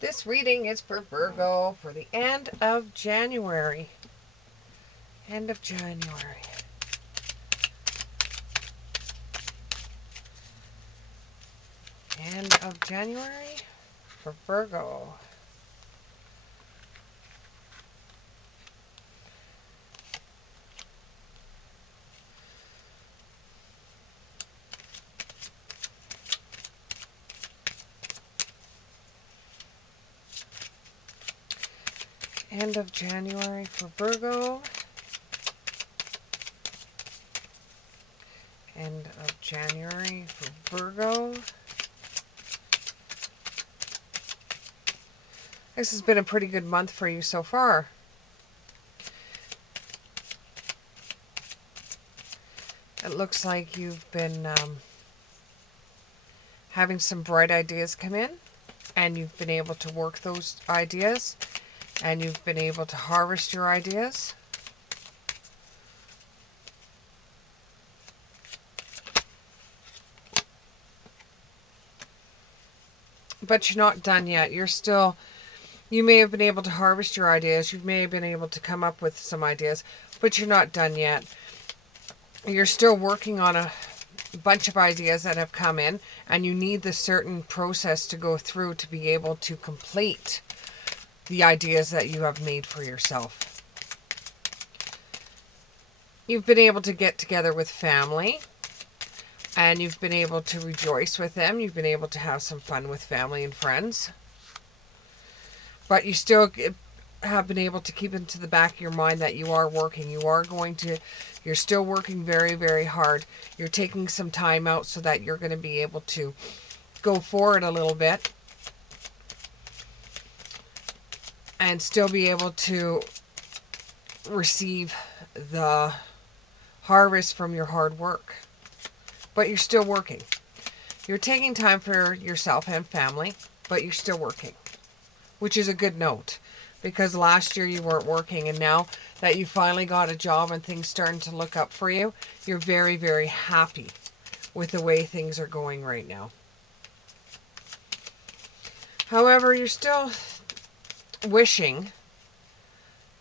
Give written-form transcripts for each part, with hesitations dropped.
This reading is for Virgo for the end of January. End of January. End of January for Virgo. End of January for Virgo. End of January for Virgo. This has been a pretty good month for you so far. It looks like you've been having some bright ideas come in, and you've been able to work those ideas, and you've been able to harvest your ideas. But you're not done yet. You may have been able to harvest your ideas. You may have been able to come up with some ideas, but you're not done yet. You're still working on a bunch of ideas that have come in, and you need the certain process to go through to be able to complete the ideas that you have made for yourself. You've been able to get together with family, and you've been able to rejoice with them. You've been able to have some fun with family and friends. But you still have been able to keep into the back of your mind that you are working. You're still working very, very hard. You're taking some time out so that you're going to be able to go forward a little bit and still be able to receive the harvest from your hard work. But you're still working. You're taking time for yourself and family, but you're still working, which is a good note, because last year you weren't working, and now that you finally got a job and things starting to look up for you, you're very, very happy with the way things are going right now. However, you're still wishing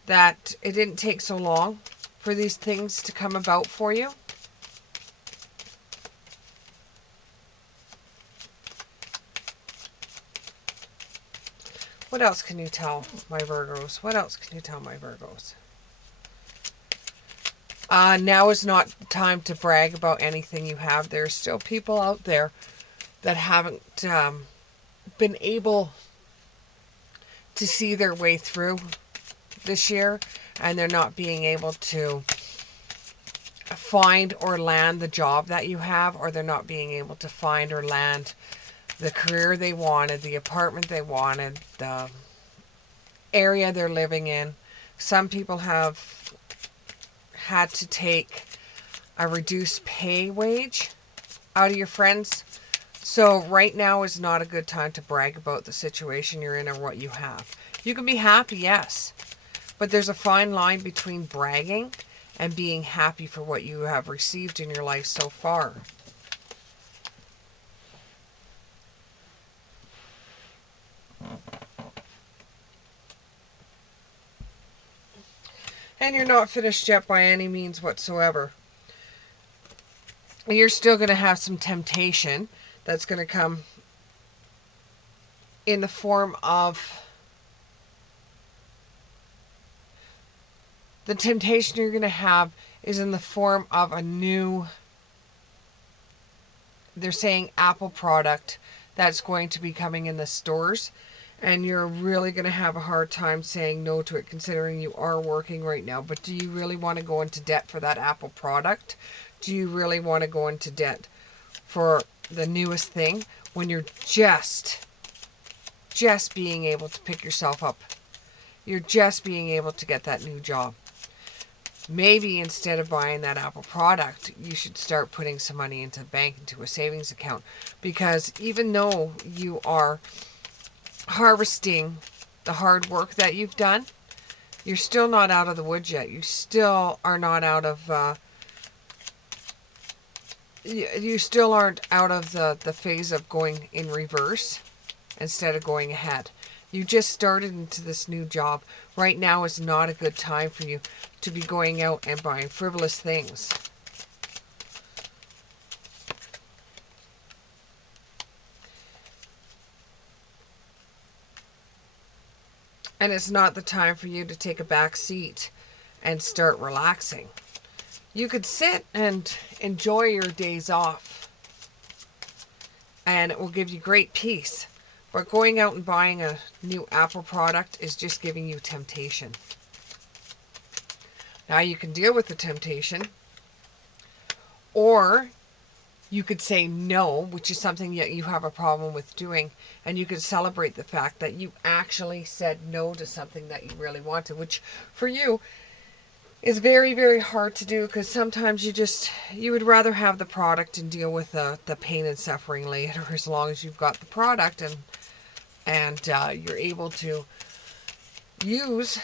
that it didn't take so long for these things to come about for you. What else can you tell my Virgos? What else can you tell my Virgos? Now is not time to brag about anything you have. There's still people out there that haven't been able to see their way through this year, and they're not being able to find or land the job that you have, or they're not being able to find or land the career they wanted, the apartment they wanted, the area they're living in. Some people have had to take a reduced pay wage out of your friends. So right now is not a good time to brag about the situation you're in or what you have. You can be happy, yes, but there's a fine line between bragging and being happy for what you have received in your life so far. And you're not finished yet by any means whatsoever. You're still going to have some temptation that's going to come in the form of the temptation you're going to have is in the form of a new, they're saying Apple product that's going to be coming in the stores, and you're really going to have a hard time saying no to it, considering you are working right now. But do you really want to go into debt for that Apple product? Do you really want to go into debt for the newest thing when you're just being able to pick yourself up? You're just being able to get that new job. Maybe instead of buying that Apple product, you should start putting some money into the bank, into a savings account. Because even though you are harvesting the hard work that you've done, you're still not out of the woods yet. You still are not out of, you still aren't out of the phase of going in reverse instead of going ahead. You just started into this new job. Right now is not a good time for you to be going out and buying frivolous things. And it's not the time for you to take a back seat and start relaxing. You could sit and enjoy your days off, and it will give you great peace. But going out and buying a new Apple product is just giving you temptation. Now you can deal with the temptation, or you could say no, which is something that you have a problem with doing, and you could celebrate the fact that you actually said no to something that you really wanted, which for you is very, very hard to do, because sometimes you would rather have the product and deal with the pain and suffering later, as long as you've got the product and you're able to use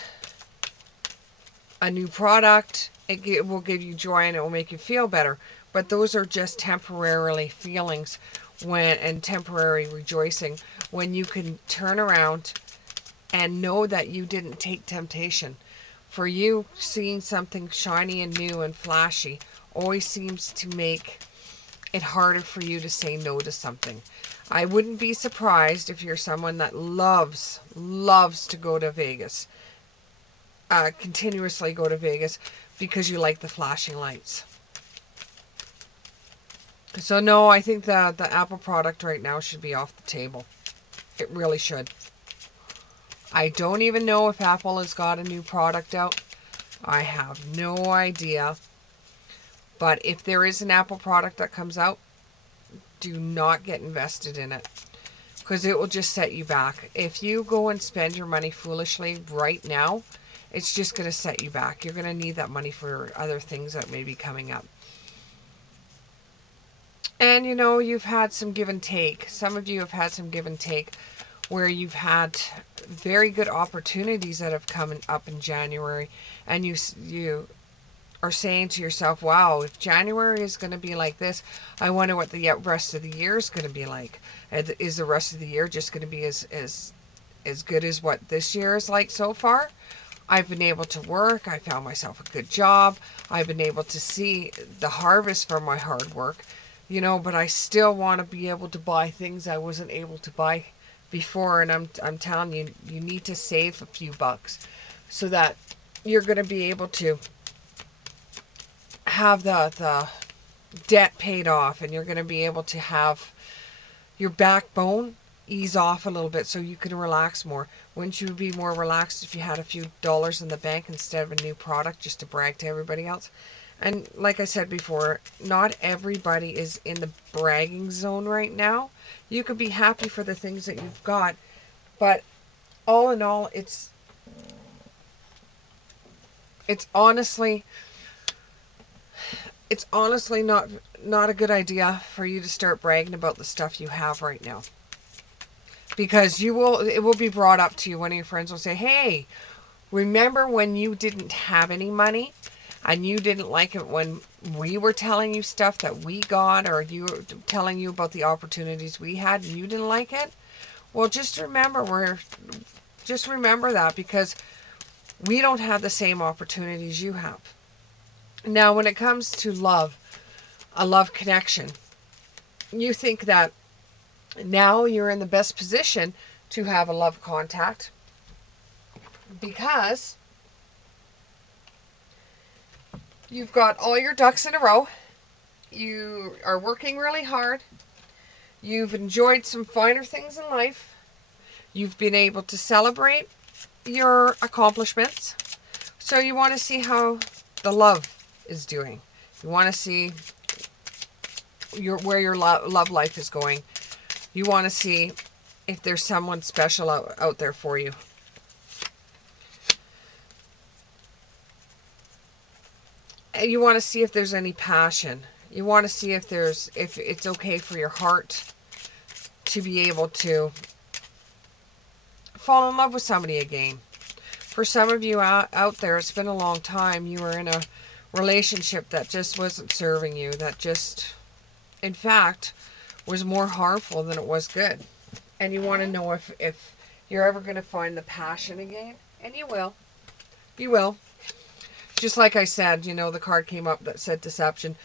a new product. It will give you joy and it will make you feel better. But those are just temporarily feelings and temporary rejoicing, when you can turn around and know that you didn't take temptation. For you, seeing something shiny and new and flashy always seems to make it harder for you to say no to something. I wouldn't be surprised if you're someone that loves to go to Vegas, continuously go to Vegas, because you like the flashing lights. So no, I think the Apple product right now should be off the table. It really should. I don't even know if Apple has got a new product out. I have no idea. But if there is an Apple product that comes out, do not get invested in it, because it will just set you back. If you go and spend your money foolishly right now, it's just going to set you back. You're going to need that money for other things that may be coming up. And you know, you've had some give and take. Some of you have had some give and take where you've had very good opportunities that have come up in January, and you are saying to yourself, wow, if January is going to be like this, I wonder what the rest of the year is going to be like. Is the rest of the year just going to be as good as what this year is like so far? I've been able to work. I found myself a good job. I've been able to see the harvest from my hard work, you know, but I still want to be able to buy things I wasn't able to buy before. And I'm telling you, you need to save a few bucks so that you're going to be able to have the debt paid off, and you're going to be able to have your backbone ease off a little bit so you can relax more. Wouldn't you be more relaxed if you had a few dollars in the bank instead of a new product just to brag to everybody else? And like I said before, not everybody is in the bragging zone right now. You could be happy for the things that you've got, but all in all, it's honestly not a good idea for you to start bragging about the stuff you have right now, because it will be brought up to you. One of your friends will say, hey, remember when you didn't have any money and you didn't like it when we were telling you stuff that we got, or you were telling you about the opportunities we had and you didn't like it? Well, just remember that, because we don't have the same opportunities you have. Now, when it comes to love, a love connection, you think that now you're in the best position to have a love contact, because you've got all your ducks in a row. You are working really hard. You've enjoyed some finer things in life. You've been able to celebrate your accomplishments. So you want to see how the love is doing. You want to see where your love life is going. You want to see if there's someone special out there for you. And you want to see if there's any passion. You want to see if it's okay for your heart to be able to fall in love with somebody again. For some of you out there, it's been a long time. You were in a relationship that just wasn't serving you, that just, in fact, was more harmful than it was good. And you want to know if you're ever going to find the passion again. And you will. You will. Just like I said, you know, the card came up that said deception.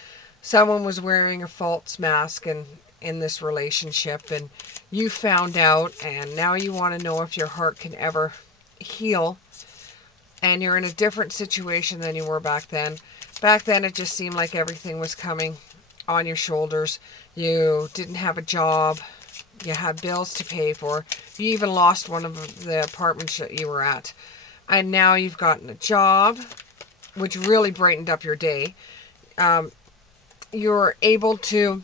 Someone was wearing a false mask in this relationship, and you found out, and now you want to know if your heart can ever heal. And you're in a different situation than you were back then. Back then, it just seemed like everything was coming on your shoulders. You didn't have a job. You had bills to pay for. You even lost one of the apartments that you were at. And now you've gotten a job, which really brightened up your day. You're able to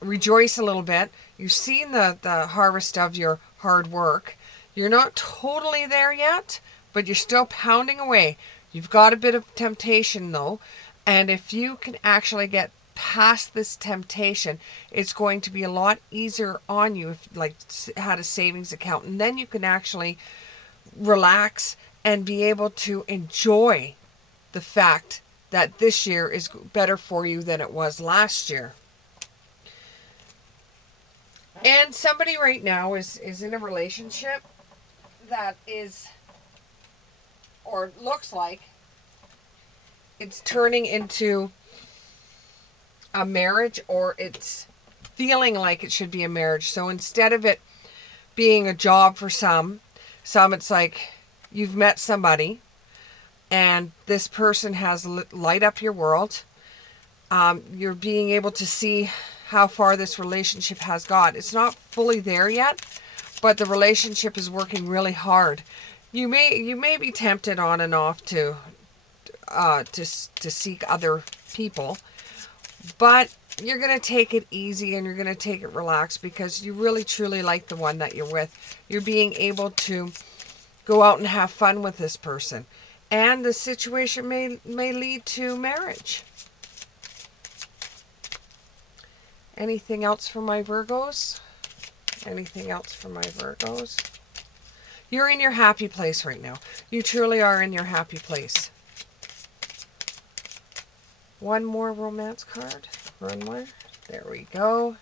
rejoice a little bit. You've seen the harvest of your hard work. You're not totally there yet, but you're still pounding away. You've got a bit of temptation though, and if you can actually get past this temptation, it's going to be a lot easier on you if like had a savings account, and then you can actually relax and be able to enjoy the fact that this year is better for you than it was last year. And somebody right now is in a relationship that is, or looks like, it's turning into a marriage, or it's feeling like it should be a marriage. So instead of it being a job for some it's like you've met somebody and this person has light up your world. You're being able to see how far this relationship has got. It's not fully there yet, but the relationship is working really hard. You may be tempted on and off to seek other people, but you're going to take it easy and you're going to take it relaxed because you really truly like the one that you're with. You're being able to go out and have fun with this person, and the situation may lead to marriage. Anything else for my Virgos? Anything else for my Virgos? You're in your happy place right now. You truly are in your happy place. One more romance card. One more. There we go.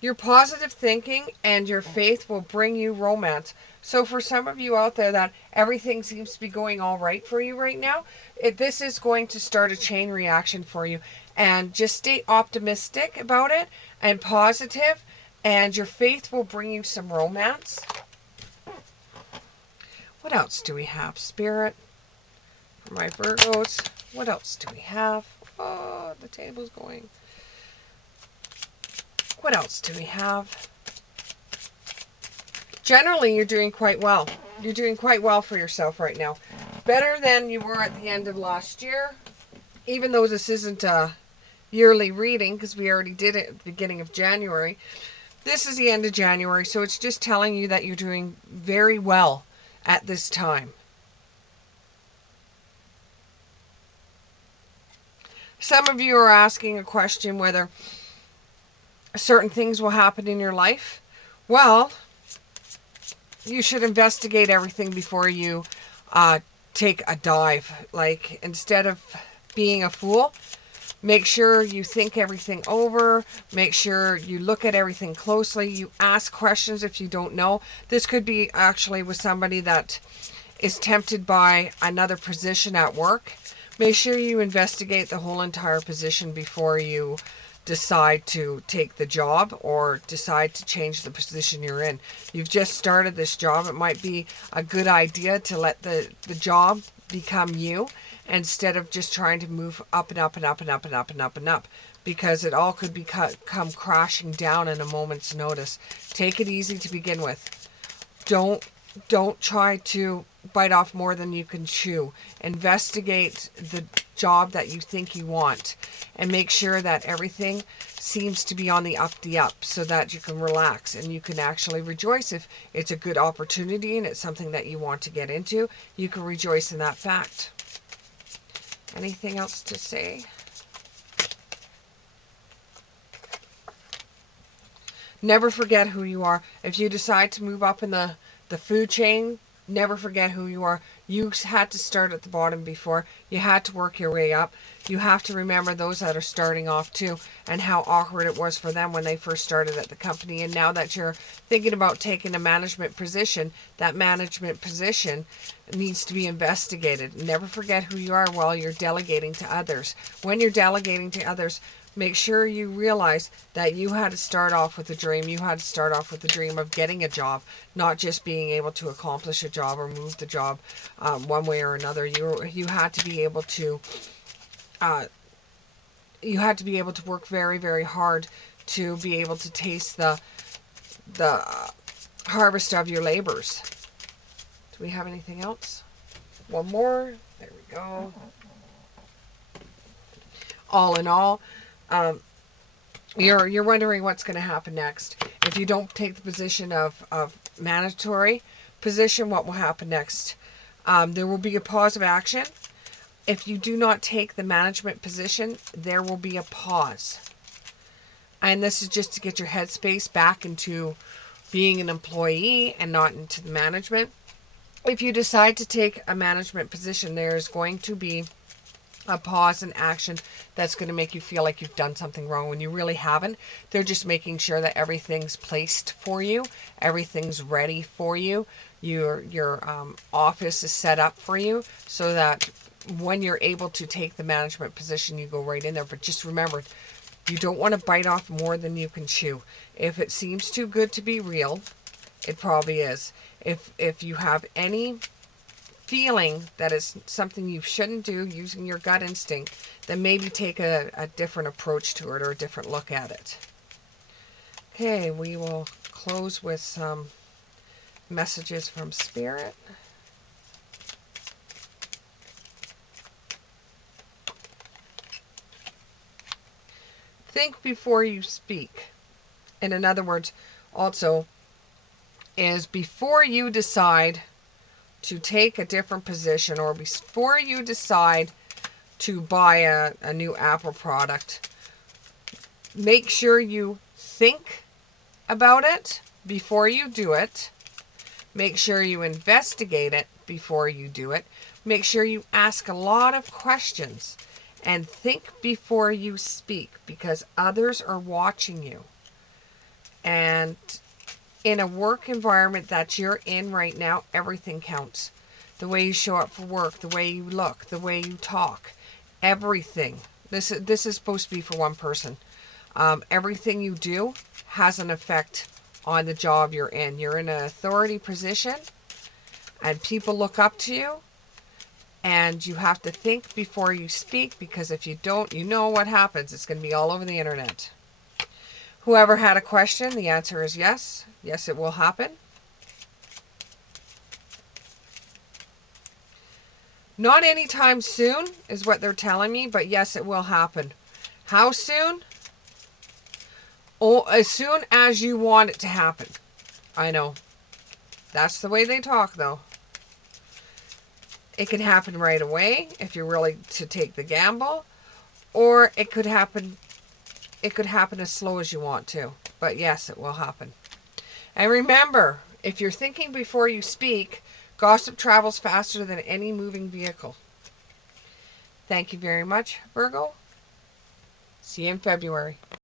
Your positive thinking and your faith will bring you romance. So for some of you out there that everything seems to be going all right for you right now, this is going to start a chain reaction for you. And just stay optimistic about it and positive, and your faith will bring you some romance. What else do we have, Spirit? For my Virgos, what else do we have? Oh, the table's going. What else do we have? Generally, you're doing quite well. You're doing quite well for yourself right now. Better than you were at the end of last year. Even though this isn't a yearly reading, because we already did it at the beginning of January. This is the end of January, so it's just telling you that you're doing very well at this time. Some of you are asking a question whether certain things will happen in your life. Well, you should investigate everything before you take a dive. Like, instead of being a fool, make sure you think everything over. Make sure you look at everything closely. You ask questions if you don't know. This could be actually with somebody that is tempted by another position at work. Make sure you investigate the whole entire position before you decide to take the job or decide to change the position you're in. You've just started this job. It might be a good idea to let the job become you, instead of just trying to move up and up and up and up and up and up and up, because it all could come crashing down in a moment's notice. Take it easy to begin with. Don't try to bite off more than you can chew. Investigate the job that you think you want and make sure that everything seems to be on the up so that you can relax and you can actually rejoice. If it's a good opportunity and it's something that you want to get into, you can rejoice in that fact. Anything else to say? Never forget who you are. If you decide to move up in the food chain, never forget who you are. You had to start at the bottom before. You had to work your way up. You have to remember those that are starting off too, and how awkward it was for them when they first started at the company. And now that you're thinking about taking a management position, that management position needs to be investigated. Never forget who you are while you're delegating to others. When you're delegating to others, make sure you realize that you had to start off with a dream. You had to start off with the dream of getting a job, not just being able to accomplish a job or move the job one way or another. You had to be able to uh, you had to be able to work very, very hard to be able to taste the harvest of your labors. Do we have anything else? One more. There we go. All in all, um, you're wondering what's going to happen next. If you don't take the position of mandatory position, what will happen next? There will be a pause of action. If you do not take the management position, there will be a pause. And this is just to get your headspace back into being an employee and not into the management. If you decide to take a management position, there's going to be a pause in action that's going to make you feel like you've done something wrong when you really haven't. They're just making sure that everything's placed for you, everything's ready for you, your office is set up for you, so that when you're able to take the management position, you go right in there. But just remember, you don't want to bite off more than you can chew. If it seems too good to be real, it probably is. If you have any feeling that it's something you shouldn't do using your gut instinct, then maybe take a different approach to it or a different look at it. Okay, we will close with some messages from Spirit. Think before you speak. And in other words, also, is before you decide to take a different position or before you decide to buy a new Apple product, make sure you think about it before you do it. Make sure you investigate it before you do it. Make sure you ask a lot of questions and think before you speak, because others are watching you. And in a work environment that you're in right now, everything counts. The way you show up for work, the way you look, the way you talk, everything. This is supposed to be for one person. Everything you do has an effect on the job you're in. You're in an authority position and people look up to you, and you have to think before you speak, because if you don't, you know what happens. It's going to be all over the internet. Whoever had a question, the answer is yes. Yes, it will happen. Not anytime soon is what they're telling me, but yes, it will happen. How soon? Oh, as soon as you want it to happen. I know. That's the way they talk, though. It can happen right away if you're willing to take the gamble, or it could happen as slow as you want to. But yes, it will happen. And remember, if you're thinking before you speak, gossip travels faster than any moving vehicle. Thank you very much, Virgo. See you in February.